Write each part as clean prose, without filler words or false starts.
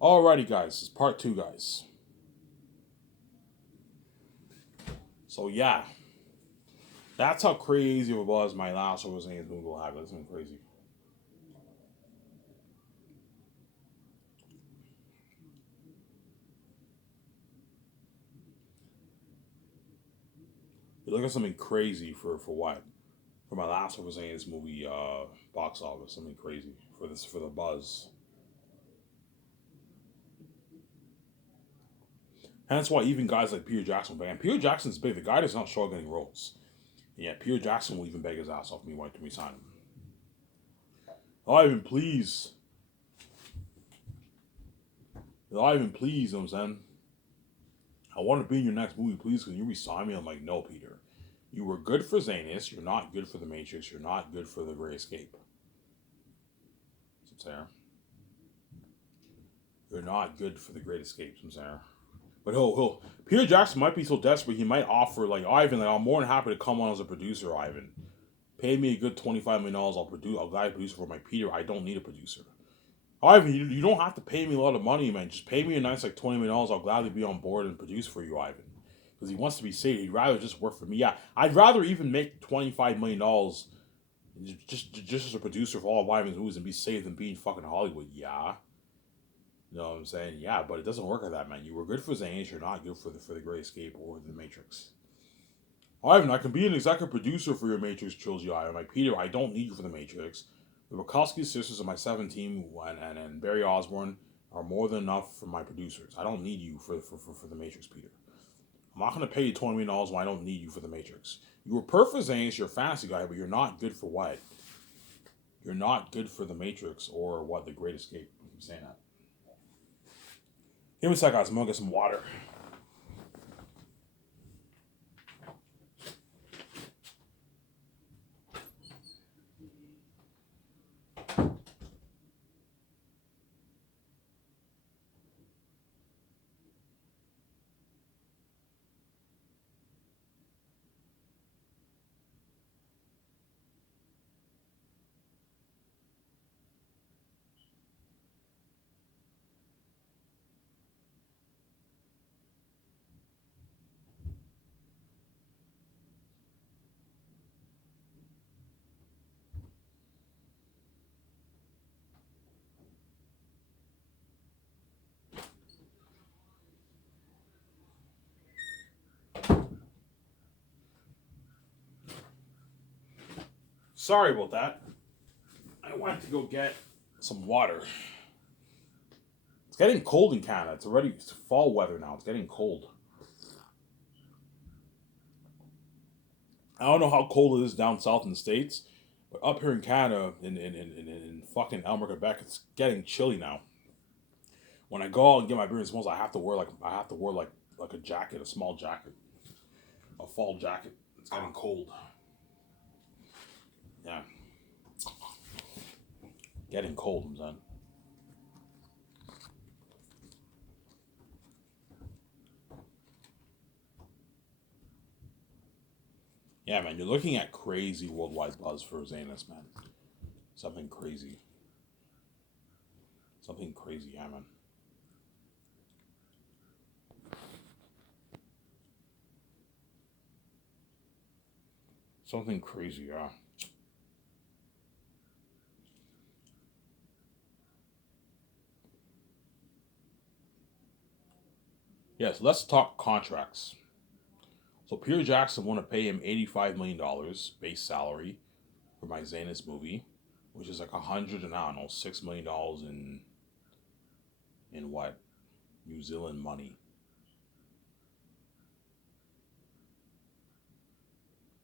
Alrighty, guys, it's part two, guys. So yeah, that's how crazy it was. My last was saying movie will have. That's been crazy. You look at something crazy for what? For my last was saying this movie, box office, something crazy for the buzz. And that's why even guys like Peter Jackson, and Peter Jackson's big. The guy does not show up getting roles. And yet Peter Jackson will even beg his ass off me wanting to sign him. Ivan, please. Ivan, please, you know what I'm saying? I want to be in your next movie, please. Can you resign me? I'm like, no, Peter. You were good for Zanus. You're not good for The Matrix. You're not good for The Great Escape. Sarah. You're not good for The Great Escape, Sarah. But he'll Peter Jackson might be so desperate he might offer like Ivan, like I'm more than happy to come on as a producer, Ivan. Pay me a good $25 million. I'll guide a producer for my Peter. I don't need a producer. Ivan, you don't have to pay me a lot of money, man. Just pay me a nice like $20 million. I'll gladly be on board and produce for you, Ivan. Because he wants to be safe. He'd rather just work for me. Yeah, I'd rather even make $25 million just as a producer for all of Ivan's movies and be safe than being fucking Hollywood. Yeah. You know what I'm saying? Yeah, but it doesn't work like that, man. You were good for Zanes, you're not good for the Great Escape or the Matrix. Ivan, I can be an executive producer for your Matrix trilogy, Ivan. Like, Peter, I don't need you for the Matrix. The Wachowski sisters and my 17 and Barry Osborne are more than enough for my producers. I don't need you for the Matrix, Peter. I'm not going to pay you $20 million when I don't need you for the Matrix. You were perfect, Zanes, you're a fantasy guy, but you're not good for what? You're not good for the Matrix or what? The Great Escape. I keep saying that. Give me a sec, guys. I'm going to get some water. Sorry about that. I went to go get some water. It's getting cold in Canada. It's fall weather now. It's getting cold. I don't know how cold it is down south in the States, but up here in Canada, in fucking Elmer, Quebec, it's getting chilly now. When I go out and get my beer and smells, I have to wear like a jacket, a small jacket, a fall jacket. It's getting cold. Yeah, getting cold, I'm saying. Yeah, man, you're looking at crazy worldwide buzz for Zanus, man. Something crazy. Something crazy, yeah, man. Something crazy, yeah. Yes, let's talk contracts. So Peter Jackson want to pay him $85 million base salary for my Zanus movie, which is like a hundred and I don't know $6 million in what New Zealand money.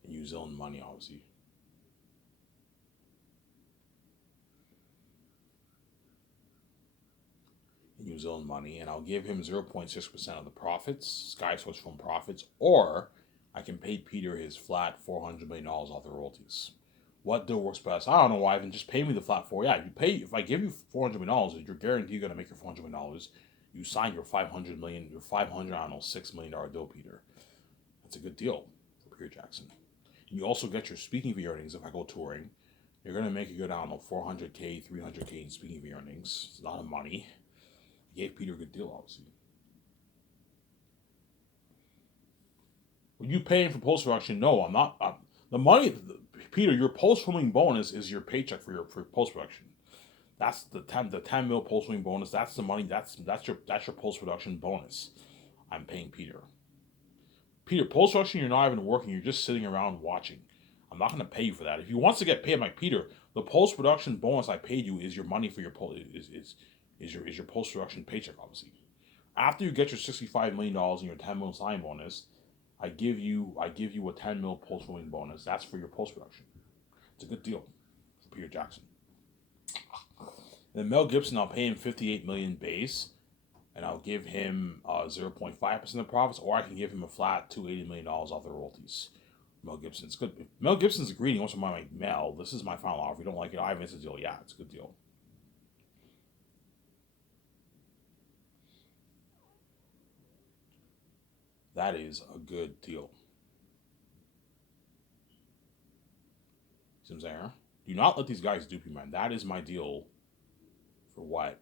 In New Zealand money, obviously. In New Zealand money, and I'll give him 0.6% of the profits, Sky Source Film profits, or I can pay Peter his flat $400 million off the royalties. What deal works best? I don't know, Ivan. Just pay me the flat four. Yeah, you pay. If I give you $400 million, you're guaranteed you're gonna make your $400 million. You sign your 500 million, your 500, I don't know, $6 million deal, Peter. That's a good deal for Peter Jackson. And you also get your speaking fee earnings if I go touring. You're gonna make a good, I don't know, 400K, 300K in speaking fee earnings. It's a lot of money. He gave Peter a good deal, obviously. When you paying for post production, no, I'm not. The money, Peter, your post filming bonus is your paycheck for your post production. That's the 10 mil post filming bonus. That's the money. That's your post production bonus. I'm paying Peter. Peter, post production, you're not even working. You're just sitting around watching. I'm not gonna pay you for that. If you want to get paid, I'm like, Peter, the post production bonus I paid you is your money for your your post production paycheck, obviously. After you get your $65 million and your 10 mil sign bonus, I give you a 10 mil post filming bonus. That's for your post production. It's a good deal for Peter Jackson. And then Mel Gibson, I'll pay him $58 million base, and I'll give him 0.5% of profits, or I can give him a flat $280 million off the royalties. Mel Gibson's good. If Mel Gibson's agreeing. He wants to buy like, Mel, this is my final offer. If you don't like it, Ivan, it's a deal. Yeah, it's a good deal. That is a good deal. See what I'm saying? Do not let these guys dupe you, man. That is my deal. For what?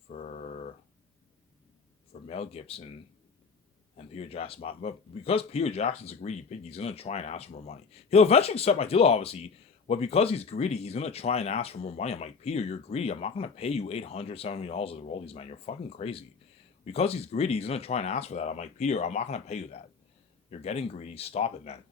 For Mel Gibson and Peter Jackson. But because Peter Jackson's a greedy pig, he's going to try and ask for more money. He'll eventually accept my deal, obviously. But because he's greedy, he's going to try and ask for more money. I'm like, Peter, you're greedy. I'm not going to pay you $870 of the royalties, man. You're fucking crazy. Because he's greedy, he's going to try and ask for that. I'm like, Peter, I'm not going to pay you that. You're getting greedy. Stop it, man.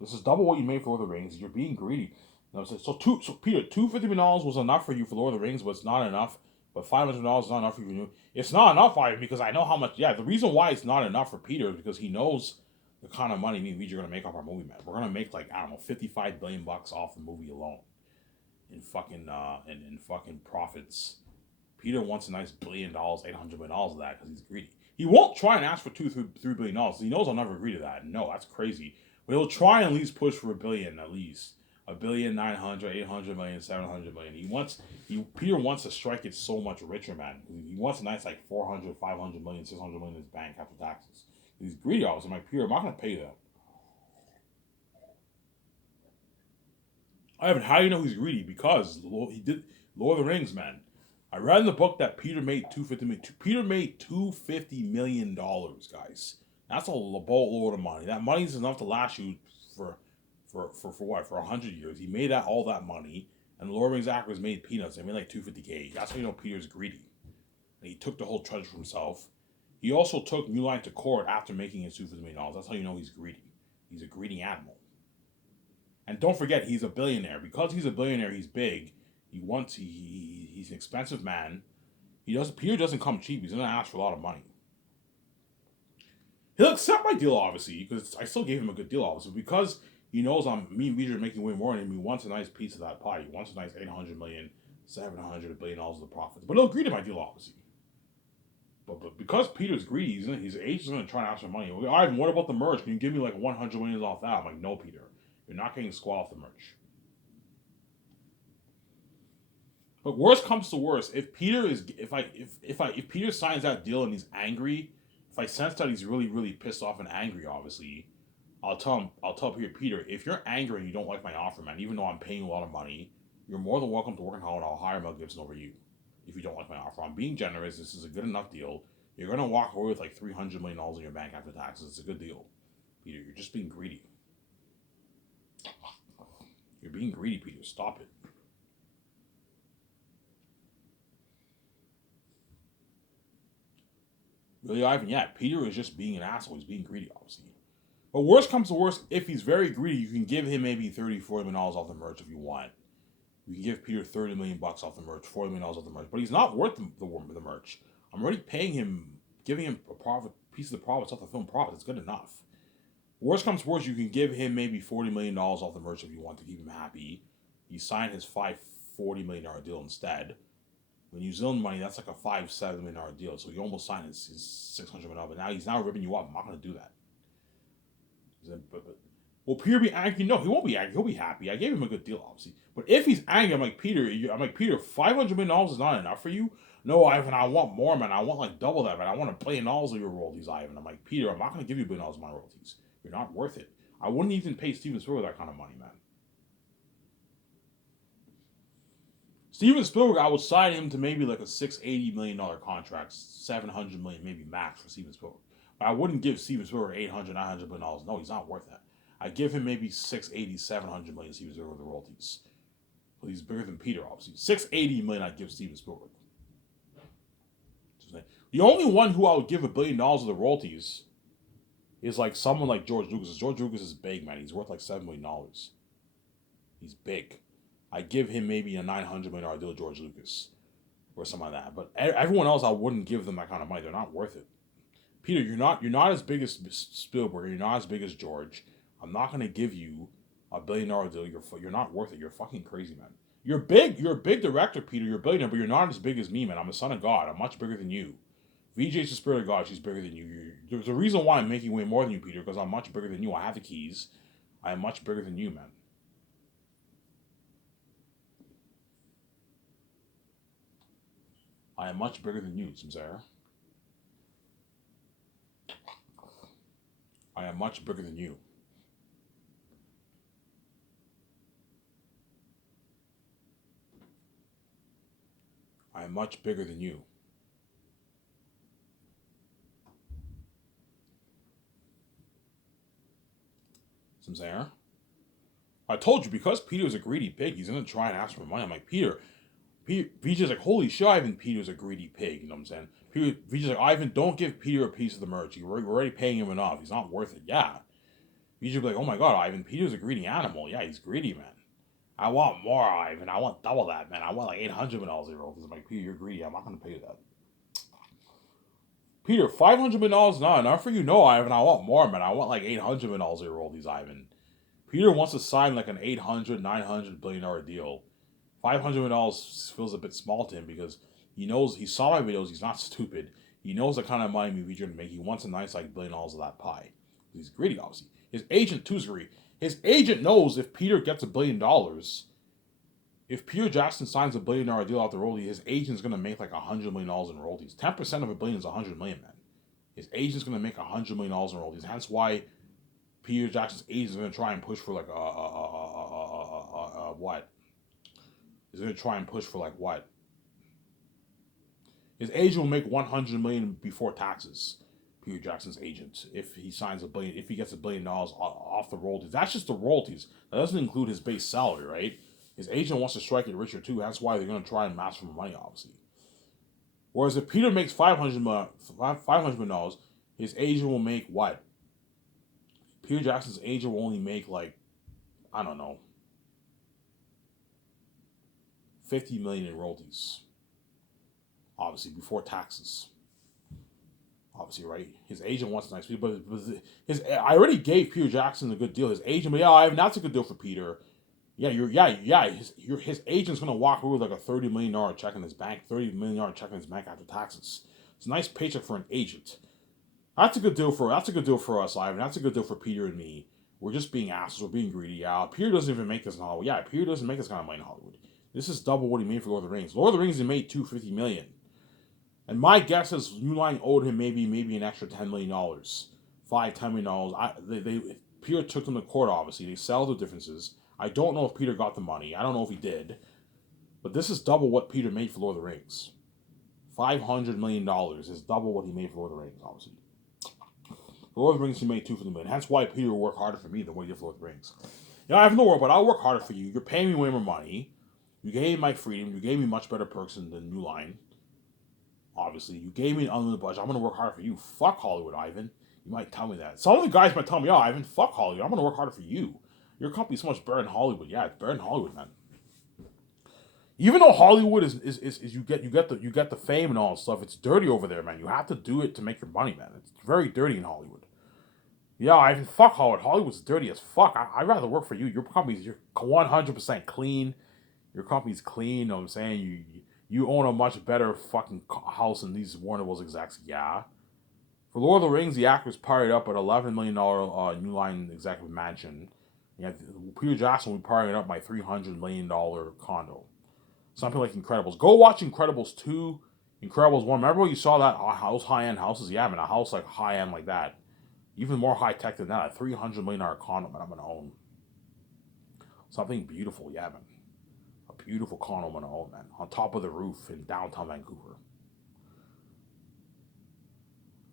This is double what you made for Lord of the Rings. You're being greedy. So Peter, $250 million was enough for you for Lord of the Rings, but it's not enough. But $500 is not enough for you. It's not enough, Ivan, because I know how much. Yeah, the reason why it's not enough for Peter is because he knows the kind of money me and Weege are going to make off our movie, man. We're going to make like, I don't know, $55 billion off the movie alone in fucking in fucking profits. Peter wants a nice $1 billion, $800 million of that because he's greedy. He won't try and ask for $3 billion. He knows I'll never agree to that. No, that's crazy. But he'll try and at least push for $1 billion at least. $1 billion, 900, 800 million, 700 million. Peter wants to strike it so much richer, man. He wants a nice like 400, 500 million, 600 million in his bank after taxes. He's greedy, obviously. I'm like, Peter, I'm not gonna pay you that. Ivan, how do you know he's greedy? Because he did Lord of the Rings, man. I read in the book that Peter made $250 million, guys. That's a boatload of money. That money is enough to last you for what? For 100 years. He made all that money, and the Lord of the Rings actors made peanuts. They made like $250K. That's how you know Peter's greedy. And he took the whole treasure for himself. He also took New Line to court after making his $250 million. That's how you know he's greedy. He's a greedy animal. And don't forget, he's a billionaire. Because he's a billionaire, he's big. He's an expensive man. Peter doesn't come cheap. He's gonna ask for a lot of money. He'll accept my deal, obviously, because I still gave him a good deal, obviously, because he knows me and Weege are making way more than him. He wants a nice piece of that pie. He wants a nice 800 million, 700, $1 billion of the profits. But he'll agree to my deal, obviously. But because Peter's greedy, his agent's going to try and ask for money. All right, what about the merch? Can you give me like 100 million off that? I'm like, no, Peter. You're not getting squat off the merch. But worst comes to worst, if Peter signs that deal and he's angry, if I sense that he's really, really pissed off and angry, obviously, I'll tell Peter, if you're angry and you don't like my offer, man, even though I'm paying a lot of money, you're more than welcome to work in Hollywood. I'll hire Mel Gibson over you. If you don't like my offer, I'm being generous. This is a good enough deal. You're gonna walk away with like $300 million in your bank after taxes. It's a good deal, Peter. You're just being greedy. You're being greedy, Peter. Stop it. Really, Ivan? Yeah, Peter is just being an asshole. He's being greedy, obviously. But worst comes to worst, if he's very greedy, you can give him maybe $30, $40 million off the merch if you want. You can give Peter $30 million off the merch, $40 million off the merch. But he's not worth the merch. I'm already paying him, giving him a piece of the profits off the film profit. It's good enough. Worst comes to worst, you can give him maybe $40 million off the merch if you want to keep him happy. He signed his $40 million deal instead. When New Zealand money, that's like a $7 million deal. So he almost signed his $600 million. But now he's ripping you up. I'm not going to do that. Will Peter be angry? No, he won't be angry. He'll be happy. I gave him a good deal, obviously. But if he's angry, I'm like, Peter, $500 million is not enough for you? No, Ivan, I want more, man. I want like double that, man. I want $1 billion of your royalties, Ivan. I'm like, Peter, I'm not going to give you $1 billion of my royalties. You're not worth it. I wouldn't even pay Steven Spielberg that kind of money, man. Steven Spielberg, I would sign him to maybe like a $680 million contract, $700 million maybe max for Steven Spielberg. But I wouldn't give Steven Spielberg $800, $900 million. No, he's not worth that. I give him maybe 680, $700 million Steven Spielberg the royalties. But he's bigger than Peter, obviously. $680 million I'd give Steven Spielberg. The only one who I would give $1 billion of the royalties is like someone like George Lucas. George Lucas is big, man. He's worth like $7 million. He's big. I give him maybe a $900 million deal to George Lucas or something like that. But everyone else, I wouldn't give them that kind of money. They're not worth it. Peter, you're not as big as Spielberg. You're not as big as George. I'm not gonna give you $1 billion deal. You're not worth it. You're fucking crazy, man. You're big. You're a big director, Peter. You're a billionaire, but you're not as big as me, man. I'm a son of God. I'm much bigger than you. VJ's the spirit of God. She's bigger than you. There's a reason why I'm making way more than you, Peter, because I'm much bigger than you. I have the keys. I am much bigger than you, man. I am much bigger than you, Samsara. I am much bigger than you. I am much bigger than you. Samsara. I told you, because Peter's a greedy pig, he's gonna try and ask for money. I'm like, Peter, VJ's like, holy shit, Ivan, Peter's a greedy pig. You know what I'm saying? VJ's like, Ivan, don't give Peter a piece of the merch. We're already paying him enough. He's not worth it. Yeah. VJ's like, oh my god, Ivan, Peter's a greedy animal. Yeah, he's greedy, man. I want more, Ivan. I want double that, man. I want like $800 million royalties. I'm like, Peter, you're greedy. I'm not gonna pay you that. Peter, $500 million not enough for you? No, Ivan. I want more, man. I want like $800 million royalties, Ivan. Peter wants to sign like an $800, $900 billion deal. $500 million feels a bit small to him because he knows, he saw my videos. He's not stupid. He knows the kind of money he's going to make. He wants a nice like $1 billion of that pie. He's greedy, obviously. His agent too is greedy. His agent knows if Peter gets $1 billion, if Peter Jackson signs $1 billion deal out the royalty, his agent's going to make like $100 million in royalties. 10% of $1 billion is $100 million, man. His agent's going to make $100 million in royalties. Hence why Peter Jackson's agent is going to try and push for like what? He's going to try and push for like what? His agent will make $100 million before taxes. Peter Jackson's agent, if he signs $1 billion, if he gets $1 billion off the royalties, that's just the royalties. That doesn't include his base salary, right? His agent wants to strike it richer too. That's why they're going to try and match for money, obviously. Whereas if Peter makes $500 million, his agent will make what? Peter Jackson's agent will only make like, I don't know, $50 million in royalties. Obviously, before taxes. Obviously, right? His agent wants nice people, but I already gave Peter Jackson a good deal. His agent, but yeah, Ivan, that's a good deal for Peter. Yeah, his agent's gonna walk away with like a $30 million check in his bank, $30 million check in his bank after taxes. It's a nice paycheck for an agent. That's a good deal for us, Ivan. That's a good deal for Peter and me. We're just being assholes. We're being greedy. Yeah, Peter doesn't even make this in Hollywood. Yeah, Peter doesn't make this kind of money in Hollywood. This is double what he made for Lord of the Rings. Lord of the Rings, he made $250 million. And my guess is New Line owed him maybe an extra $10 million. $10 million. Peter took them to court, obviously. They settled the differences. I don't know if Peter got the money. I don't know if he did. But this is double what Peter made for Lord of the Rings. $500 million is double what he made for Lord of the Rings, obviously. For Lord of the Rings, he made $250 million. Hence why Peter will work harder for me than what he did for Lord of the Rings. You know, I have no work, but I'll work harder for you. You're paying me way more money. You gave me my freedom. You gave me much better perks than New Line. Obviously, you gave me an unlimited budget. I'm going to work harder for you. Fuck Hollywood, Ivan. You might tell me that. Some of the guys might tell me, Ivan, fuck Hollywood. I'm going to work harder for you. Your company's so much better than Hollywood. Yeah, it's better than Hollywood, man. Even though Hollywood is you get the fame and all that stuff, it's dirty over there, man. You have to do it to make your money, man. It's very dirty in Hollywood. Yeah, Ivan, fuck Hollywood. Hollywood's dirty as fuck. I'd rather work for you. You're 100% clean. Your company's clean. You know what I'm saying? You own a much better fucking house than these Warner Bros. Execs. Yeah. For Lord of the Rings, the actors partied up at $11 million New Line executive mansion. Yeah, Peter Jackson will be partying up my $300 million condo. Something like Incredibles. Go watch Incredibles 2, Incredibles 1. Remember when you saw that house, high-end houses? Yeah, man, a house like high-end like that. Even more high-tech than that. A $300 million condo that I'm going to own. Something beautiful, yeah, man. beautiful condo I'm gonna own, man. On top of the roof in downtown Vancouver.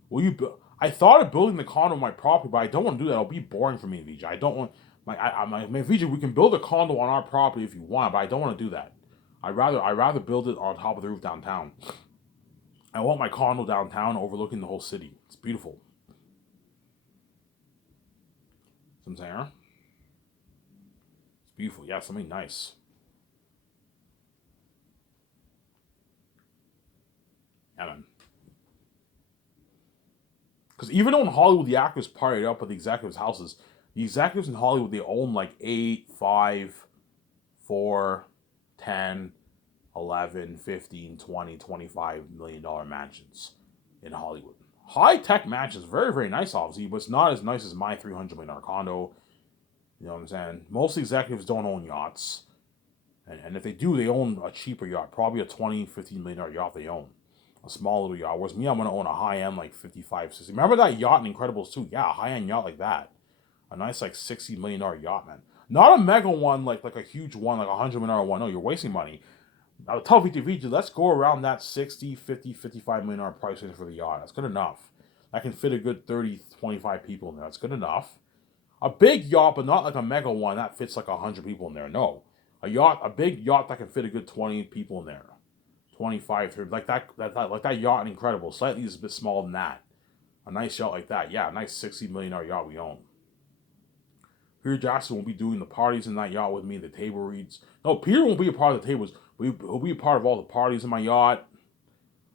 Will you? I thought of building the condo on my property, but I don't want to do that. It'll be boring for me, VJ. I don't want VJ. We can build a condo on our property if you want, but I don't want to do that. I rather build it on top of the roof downtown. I want my condo downtown overlooking the whole city. It's beautiful. I'm saying, huh? It's beautiful. Yeah, something nice. Yeah, man. Because even though in Hollywood the actors party up at the executives' houses, the executives in Hollywood they own like 8, 5, 4, 10, 11, 15, 20, $25 million mansions in Hollywood. High tech mansions, very, very nice, obviously, but it's not as nice as my $300 million condo. You know what I'm saying? Most executives don't own yachts. And if they do, they own a cheaper yacht, probably a $20, $15 million yacht they own. A small little yacht. Whereas me, I'm going to own a high-end, like 55, 60. Remember that yacht in Incredibles 2? Yeah, a high-end yacht like that. A nice, like, $60 million yacht, man. Not a mega one, like a huge one, like a $100 million one. No, you're wasting money. I would tell VTV, let's go around that 60, 50, $55 million price range for the yacht. That's good enough. That can fit a good 30, 25 people in there. That's good enough. A big yacht, but not like a mega one that fits like 100 people in there. No. A big yacht that can fit a good 20 people in there. 25, 30, like that yacht in Incredible. Slightly is a bit smaller than that. A nice yacht like that. Yeah, a nice $60 million yacht we own. Peter Jackson won't be doing the parties in that yacht with me, the table reads. No, Peter won't be a part of the tables. He'll be a part of all the parties in my yacht.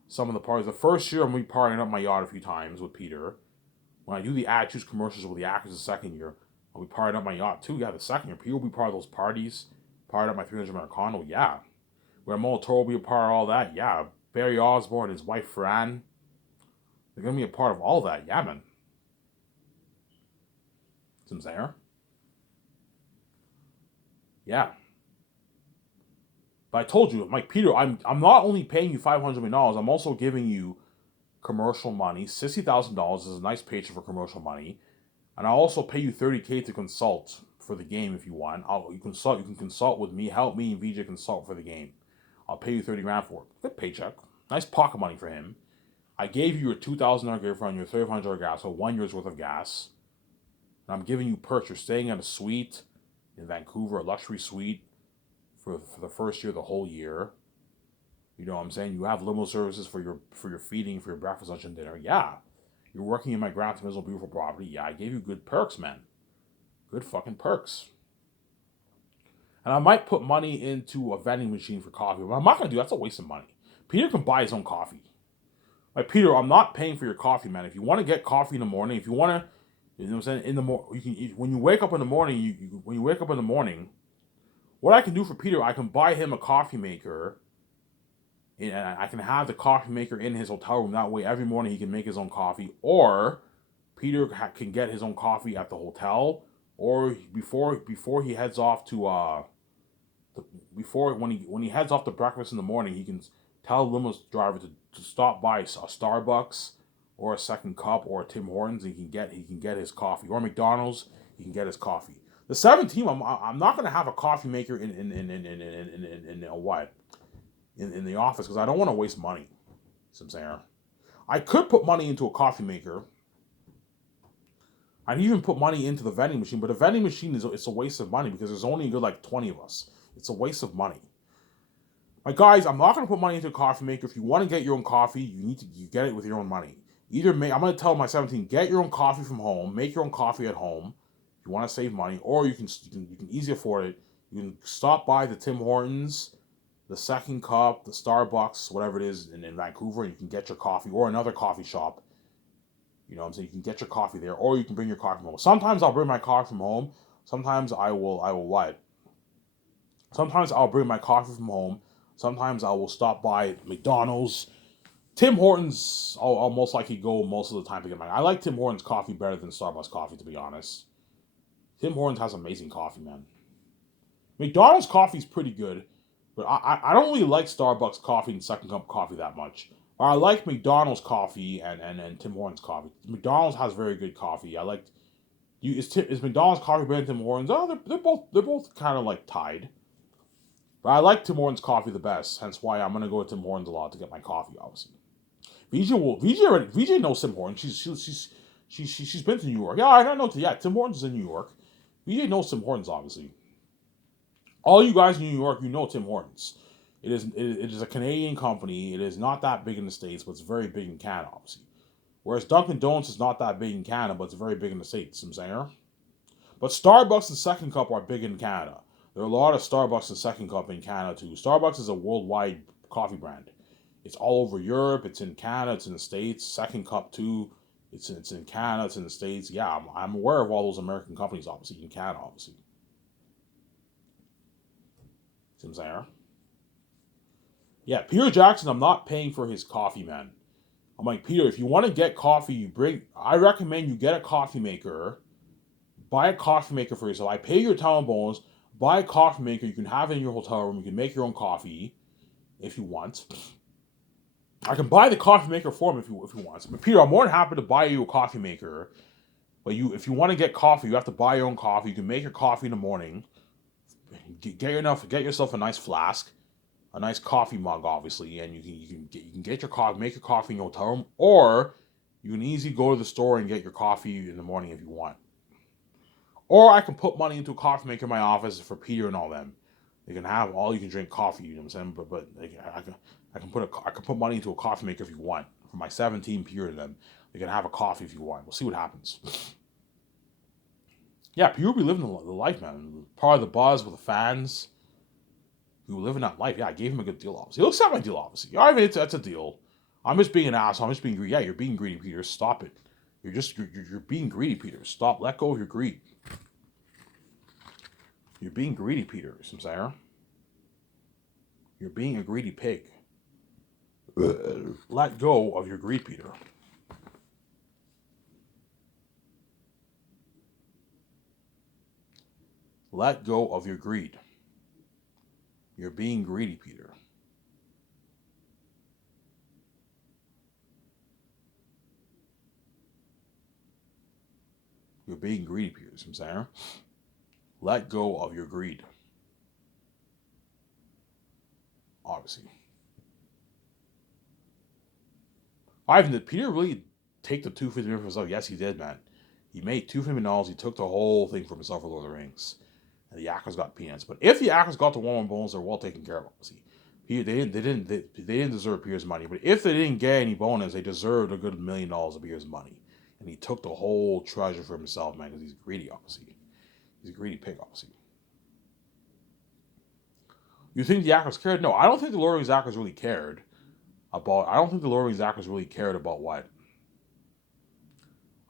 Some of the parties. The first year, I'm going to be partying up my yacht a few times with Peter. When I do the ad choose commercials with the actors the second year, I'll be partying up my yacht too. Yeah, the second year, Peter will be part of those parties. Partying up my $300 million condo. Yeah. Where Molotov will be a part of all that. Yeah. Barry Osborne and his wife Fran. They're going to be a part of all that. Yeah, man. Some there. Yeah. But I told you, Mike Peter, I'm not only paying you $500 million, I'm also giving you commercial money. $60,000 is a nice paycheck for commercial money. And I'll also pay you $30K to consult for the game if you want. You can consult with me, help me and VJ consult for the game. I'll pay you $30,000 for it. Good paycheck. Nice pocket money for him. I gave you your $2,000 gift on your $300 gas, so 1 year's worth of gas. And I'm giving you perks. You're staying at a suite in Vancouver, a luxury suite for the first year, the whole year. You know what I'm saying? You have limo services for your feeding, for your breakfast, lunch, and dinner. Yeah. You're working in my Grand Theft beautiful property. Yeah, I gave you good perks, man. Good fucking perks. And I might put money into a vending machine for coffee, but I'm not going to do that. That's a waste of money. Peter can buy his own coffee. Like, Peter, I'm not paying for your coffee, man. If you want to get coffee in the morning, if you want to, you know what I'm saying, you can, when you wake up in the morning, what I can do for Peter, I can buy him a coffee maker, and I can have the coffee maker in his hotel room. That way, every morning he can make his own coffee, or Peter can get his own coffee at the hotel, or before he heads off to when he heads off to breakfast in the morning, he can tell the limo driver to stop by a Starbucks or a Second Cup or a Tim Hortons. And he can get his coffee, or McDonald's. He can get his coffee. The 7th team, I'm not gonna have a coffee maker in the office because I don't want to waste money. See what I'm saying? I could put money into a coffee maker. I'd even put money into the vending machine, but the vending machine it's a waste of money because there's only a good like 20 of us. It's a waste of money. My guys, I'm not going to put money into a coffee maker. If you want to get your own coffee, you get it with your own money. I'm going to tell my 17, get your own coffee from home, make your own coffee at home. If you want to save money, or you can easily afford it. You can stop by the Tim Hortons, the Second Cup, the Starbucks, whatever it is in Vancouver, and you can get your coffee, or another coffee shop. You know what I'm saying? You can get your coffee there, or you can bring your coffee from home. Sometimes I'll bring my coffee from home. Sometimes I will what? Sometimes I'll bring my coffee from home. Sometimes I will stop by McDonald's. Tim Hortons, I'll most likely go most of the time to get I like Tim Hortons coffee better than Starbucks coffee, to be honest. Tim Hortons has amazing coffee, man. McDonald's coffee is pretty good, but I don't really like Starbucks coffee and Second Cup coffee that much. I like McDonald's coffee and Tim Hortons coffee. McDonald's has very good coffee. Is McDonald's coffee better than Tim Hortons? Oh, they're both kind of like tied. But I like Tim Hortons coffee the best, hence why I'm gonna go to Tim Hortons a lot to get my coffee, obviously. VJ knows Tim Hortons. She's been to New York. Yeah, I know. Yeah, Tim Hortons is in New York. VJ knows Tim Hortons, obviously. All you guys in New York, you know Tim Hortons. It is a Canadian company. It is not that big in the States, but it's very big in Canada, obviously. Whereas Dunkin' Donuts is not that big in Canada, but it's very big in the States. You know what I'm saying? But Starbucks and Second Cup are big in Canada. There are a lot of Starbucks and Second Cup in Canada too. Starbucks is a worldwide coffee brand. It's all over Europe. It's in Canada. It's in the States. Second Cup too. It's in Canada. It's in the States. Yeah, I'm aware of all those American companies, obviously, in Canada, obviously. See what I'm saying? Yeah, Peter Jackson, I'm not paying for his coffee, man. I'm like, Peter, if you want to get coffee, I recommend you get a coffee maker. Buy a coffee maker for yourself. I pay your town bonus. Buy a coffee maker. You can have it in your hotel room. You can make your own coffee if you want. I can buy the coffee maker for him if you want. But Peter, I'm more than happy to buy you a coffee maker. But if you want to get coffee, you have to buy your own coffee. You can make your coffee in the morning. Get yourself a nice flask, a nice coffee mug, obviously, and you can get your coffee, make your coffee in your hotel room, or you can easily go to the store and get your coffee in the morning if you want. Or I can put money into a coffee maker in my office for Peter and all them. They can have all you can drink coffee. You know what I'm saying? But I can put money into a coffee maker if you want for my 17 Peter and them. They can have a coffee if you want. We'll see what happens. Yeah, Peter will be living the life, man. Part of the buzz with the fans. He will live in that life. Yeah, I gave him a good deal, obviously. He'll accept my deal, obviously. Yeah, I mean, that's a deal. I'm just being an asshole. I'm just being greedy. Yeah, you're being greedy, Peter. Stop it. You're being greedy, Peter. Stop. Let go of your greed. You're being greedy, Peter. You know what I'm saying? You're being a greedy pig. Let go of your greed, Peter. Let go of your greed. You're being greedy, Peter. You're being greedy, Peter. You know what I'm saying? Let go of your greed. Obviously. Ivan, did Peter really take the $250 million for himself? Yes, he did, man. He made $250 million. He took the whole thing for himself for Lord of the Rings. And the actors got peanuts. But if the actors got the one bones, they're well taken care of, obviously. They didn't deserve Peter's money. But if they didn't get any bonus, they deserved a good $1 million of Peter's money. And he took the whole treasure for himself, man, because he's greedy, obviously. He's a greedy pig, obviously. You think the actors cared? No, I don't think the Lord of the Rings actors really cared about. I don't think the Lord of the Rings actors really cared about what.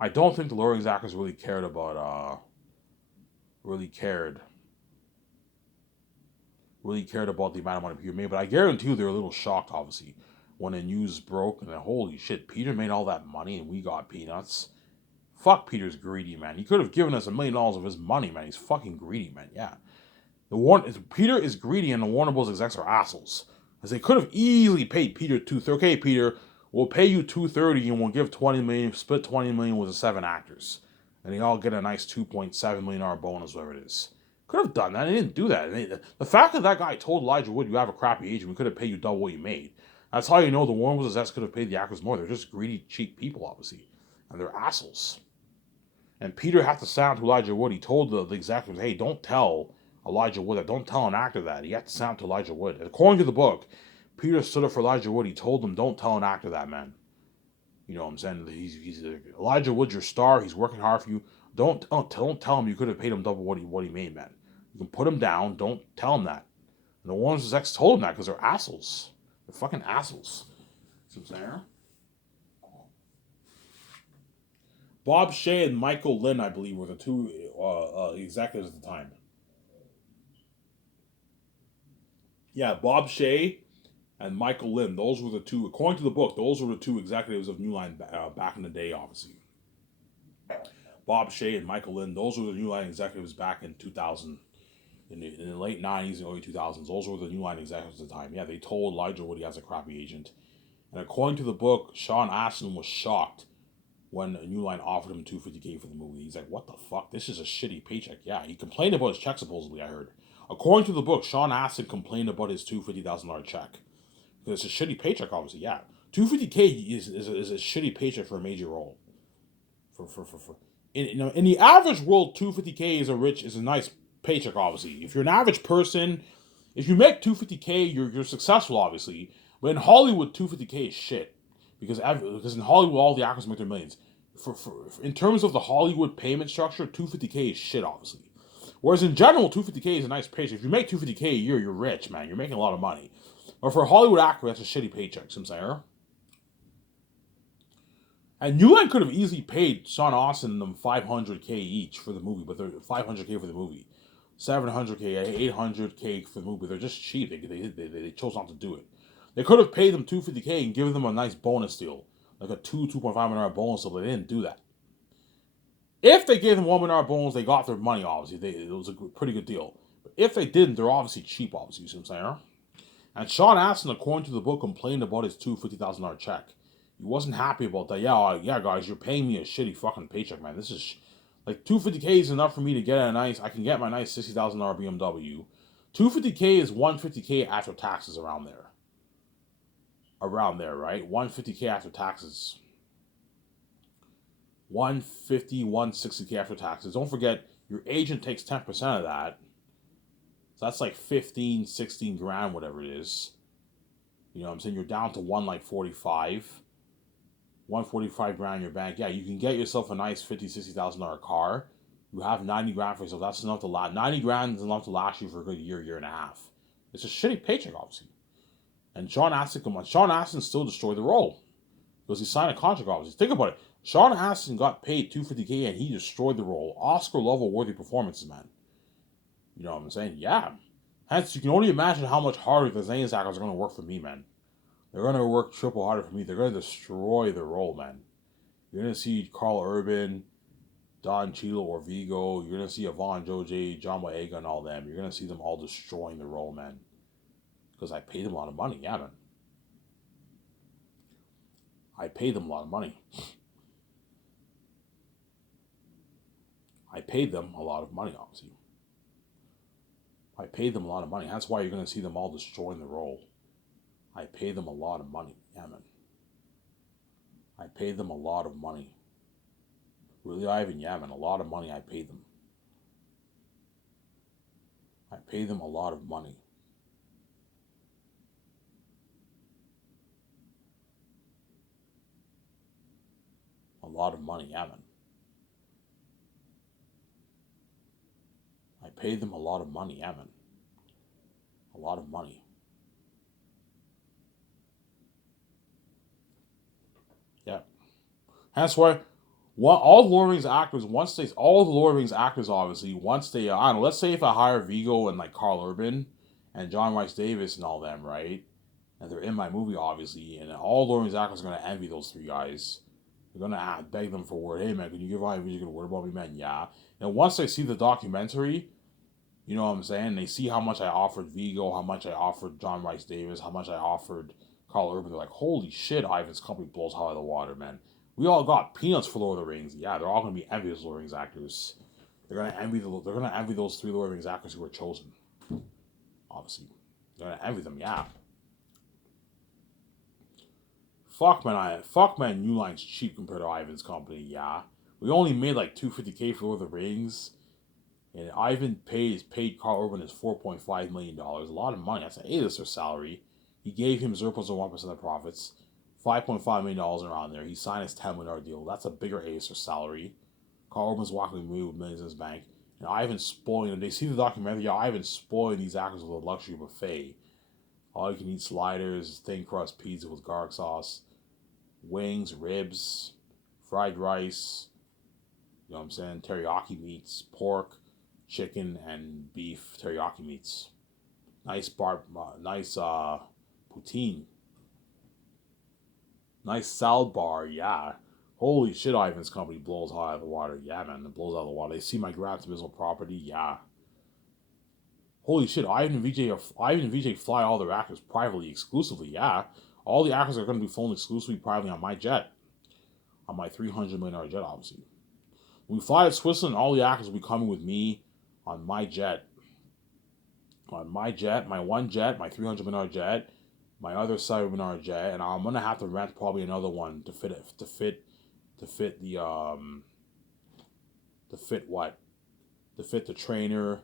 I don't think the Lord of the Rings actors really cared about. Really cared about the amount of money Peter made. But I guarantee you, they're a little shocked, obviously, when the news broke and then, holy shit, Peter made all that money and we got peanuts. Fuck, Peter's greedy, man. He could have given us $1 million of his money, man. He's fucking greedy, man. Yeah. Peter is greedy and the Warner Bros. Execs are assholes. As they could have easily paid Peter $230. Okay, Peter, we'll pay you $230 and we'll give $20 million, split $20 million with the 7 actors. And they all get a nice $2.7 million bonus, whatever it is. Could have done that. They didn't do that. The fact that guy told Elijah Wood, you have a crappy agent, we could have paid you double what you made. That's how you know the Warner Bros. Execs could have paid the actors more. They're just greedy, cheap people, obviously. And they're assholes. And Peter had to sound to Elijah Wood. He told the executives, hey, don't tell Elijah Wood that. Don't tell an actor that. He had to sound to Elijah Wood. According to the book, Peter stood up for Elijah Wood. He told him, don't tell an actor that, man. You know what I'm saying? He's Elijah Wood's your star. He's working hard for you. Don't tell him you could have paid him double what he made, man. You can put him down. Don't tell him that. And the Warner Bros. Execs told him that because they're assholes. They're fucking assholes. See what I'm saying? Bob Shea and Michael Lynn, I believe, were the two executives at the time. Yeah, Bob Shea and Michael Lynn. Those were the two, according to the book, those were the two executives of New Line back in the day, obviously. Bob Shea and Michael Lynn, those were the New Line executives back in 2000, in the late 90s and early 2000s. Those were the New Line executives at the time. Yeah, they told Elijah Wood he has a crappy agent. And according to the book, Sean Astin was shocked when New Line offered him $250K for the movie. He's like, what the fuck? This is a shitty paycheck. Yeah, he complained about his check, supposedly, I heard. According to the book, Sean Astin complained about his $250,000 check. It's a shitty paycheck, obviously, yeah. $250K is a shitty paycheck for a major role. In the average world, $250K is a nice paycheck, obviously. If you're an average person, if you make $250K, you're successful, obviously. But in Hollywood, $250K is shit. Because in Hollywood, all the actors make their millions. In terms of the Hollywood payment structure, $250K is shit, obviously. Whereas in general, $250K is a nice paycheck. If you make $250K a year, you're rich, man. You're making a lot of money. Or for a Hollywood actor, that's a shitty paycheck, some say. And New Line could have easily paid Sean Astin them $500K each for the movie, but they're $500K for the movie, $700K, $800K for the movie. They're just cheap. They chose not to do it. They could have paid them $250K and given them a nice bonus deal, like a $2.5 million bonus deal. But they didn't do that. If they gave them $1 million bonus, they got their money. Obviously, it was a pretty good deal. But if they didn't, they're obviously cheap. Obviously, you see what I'm saying? And Sean Astin, according to the book, complained about his $250,000 check. He wasn't happy about that. Yeah, guys, you're paying me a shitty fucking paycheck, man. This is like $250K is enough for me to get I can get my nice $60,000 BMW. $250K is $150K after taxes around there. Around there, right? $150K after taxes. $150, $160K after taxes. Don't forget, your agent takes 10% of that. So that's like 15, 16 grand, whatever it is. You know what I'm saying? You're down to 145 grand in your bank. Yeah, you can get yourself a nice $50,000, $60,000 car. You have 90 grand for yourself. That's enough to last. 90 grand is enough to last you for a good year and a half. It's a shitty paycheck, obviously. And Sean Astin still destroyed the role because he signed a contract, obviously. Think about it. Sean Astin got paid $250K and he destroyed the role. Oscar level worthy performances, man. You know what I'm saying? Yeah. Hence, you can only imagine how much harder the Zane's actors are going to work for me, man. They're going to work triple harder for me. They're going to destroy the role, man. You're going to see Karl Urban, Don Cheadle, or Vigo. You're going to see Yvonne Joji, John Boyega, and all them. You're going to see them all destroying the role, man. Because I paid them a lot of money. Yeah, man. I paid them a lot of money. I paid them a lot of money, obviously. I paid them a lot of money. That's why you're going to see them all destroying the role. I paid them a lot of money. Yeah, man. I paid them a lot of money. Really, Ivan? Yeah, man. A lot of money I paid them. I paid them a lot of money. A lot of money, yeah, man. I paid them a lot of money, yeah, man. A lot of money. Yeah. That's why all the Lord of the Rings actors, obviously, once they, I don't know, let's say if I hire Vigo and like Karl Urban and John Rhys Davis and all them, right? And they're in my movie, obviously, and all Lord of the Rings actors are going to envy those three guys. They're going to beg them for a word. Hey, man, can you give Ryan Reed a word about me, man? Yeah. And once they see the documentary, you know what I'm saying? They see how much I offered Vigo, how much I offered John Rhys Davis, how much I offered Karl Urban. They're like, holy shit, Ivan's company blows high out of the water, man. We all got peanuts for Lord of the Rings. Yeah, they're all going to be envious Lord of the Rings actors. They're going to envy those three Lord of the Rings actors who were chosen. Obviously. They're going to envy them, yeah. Fuck man, New Line's cheap compared to Ivan's company, yeah. We only made like $250K for Lord of the Rings. And Ivan paid Karl Urban his $4.5 million. A lot of money. That's an A-lister salary. He gave him 0.01% of profits. $5.5 million around there. He signed his $10 million deal. That's a bigger A-lister salary. Karl Urban's walking away with millions in his bank. And Ivan's spoiling them. They see the documentary. Yeah, Ivan's spoiling these actors with a luxury buffet. All you can eat sliders, thin crust pizza with garlic sauce, wings, ribs, fried rice, you know what I'm saying, teriyaki meats, pork, chicken, and beef teriyaki meats. Nice poutine. Nice salad bar, yeah. Holy shit, Ivan's company blows high out of the water. Yeah, man, it blows out of the water. They see my Gran Turismo property, yeah. Holy shit, Ivan and VJ fly all their actors privately, exclusively, yeah. All the actors are going to be flown exclusively privately on my jet. On my $300 million jet, obviously. When we fly to Switzerland, all the actors will be coming with me on my jet. on my jet, my one jet, my $300 million jet, my other $7 million jet, and I'm gonna have to rent probably another one to fit it to fit to fit what to fit the trainer,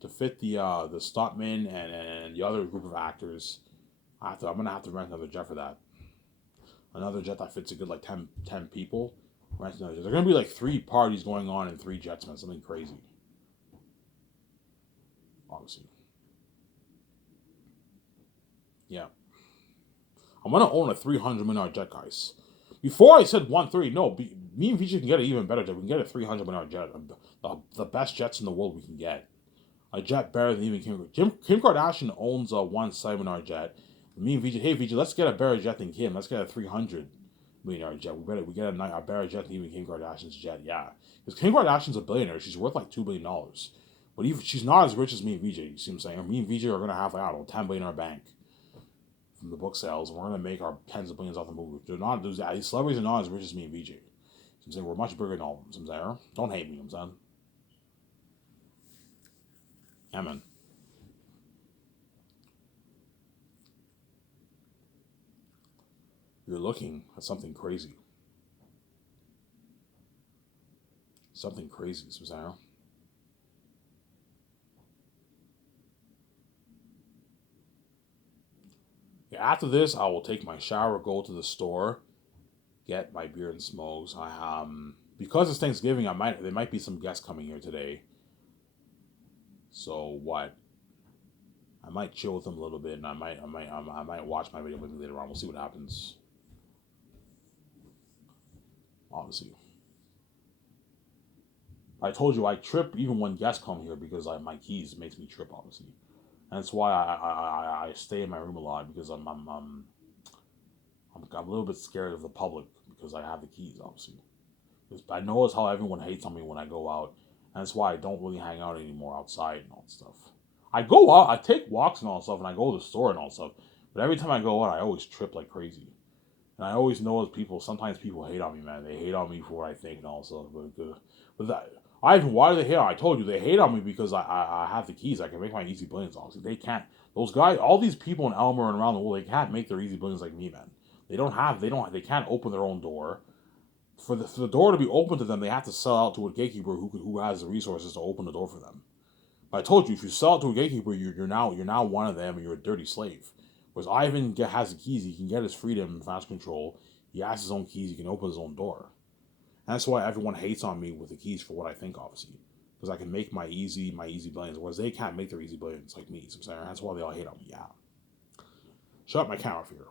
to fit the stuntman and the other group of actors. I'm gonna have to rent another jet for that. Another jet that fits a good like 10 people. Rent another jet. There's gonna be like 3 parties going on in 3 jets, man. Something crazy. Obviously, yeah. I'm gonna own a $300 million jet, guys. Before I said 130, no. Me and VJ can get an even better jet. We can get a $300 million jet, the best jets in the world we can get. A jet better than even Kim Kardashian owns a one $7 million jet. Me and VJ, hey VJ, let's get a better jet than Kim. Let's get a $300 million jet. We get a better jet than even Kim Kardashian's jet. Yeah, because Kim Kardashian's a billionaire. She's worth like $2 billion. But even she's not as rich as me and VJ. You see what I'm saying? Me and VJ are gonna have, I don't know, $10 billion in our bank from the book sales, and we're gonna make our tens of billions off the movie. They're not those these celebrities are not as rich as me and VJ. I'm saying we're much bigger than all of them. I'm saying, don't hate me. I'm saying, yeah, man. You're looking at something crazy. Something crazy. I'm saying. Yeah, after this, I will take my shower, go to the store, get my beer and smokes. Because it's Thanksgiving, there might be some guests coming here today. So what? I might chill with them a little bit, and I might watch my video maybe later on. We'll see what happens. Obviously, I told you I trip even when guests come here because my keys makes me trip. Obviously, and that's why I stay in my room a lot because I'm a little bit scared of the public because I have the keys. Obviously, because I notice how everyone hates on me when I go out, and that's why I don't really hang out anymore outside and all that stuff. I go out, I take walks and all that stuff, and I go to the store and all that stuff. But every time I go out, I always trip like crazy. And I always know that sometimes people hate on me, man. They hate on me for what I think and all stuff. But that, why do they hate on me? I told you, they hate on me because I have the keys. I can make my easy billions. Obviously, they can't. Those guys, all these people in Elmer and around the world, they can't make their easy billions like me, man. They can't open their own door. For the door to be open to them, they have to sell out to a gatekeeper who has the resources to open the door for them. But I told you, if you sell it to a gatekeeper, you're now one of them, and you're a dirty slave. Whereas Ivan has the keys, he can get his freedom and fast control. He has his own keys, he can open his own door. And that's why everyone hates on me with the keys for what I think, obviously. Because I can make my easy billions, whereas they can't make their easy billions like me. So that's why they all hate on me. Yeah. Shut up my camera for here.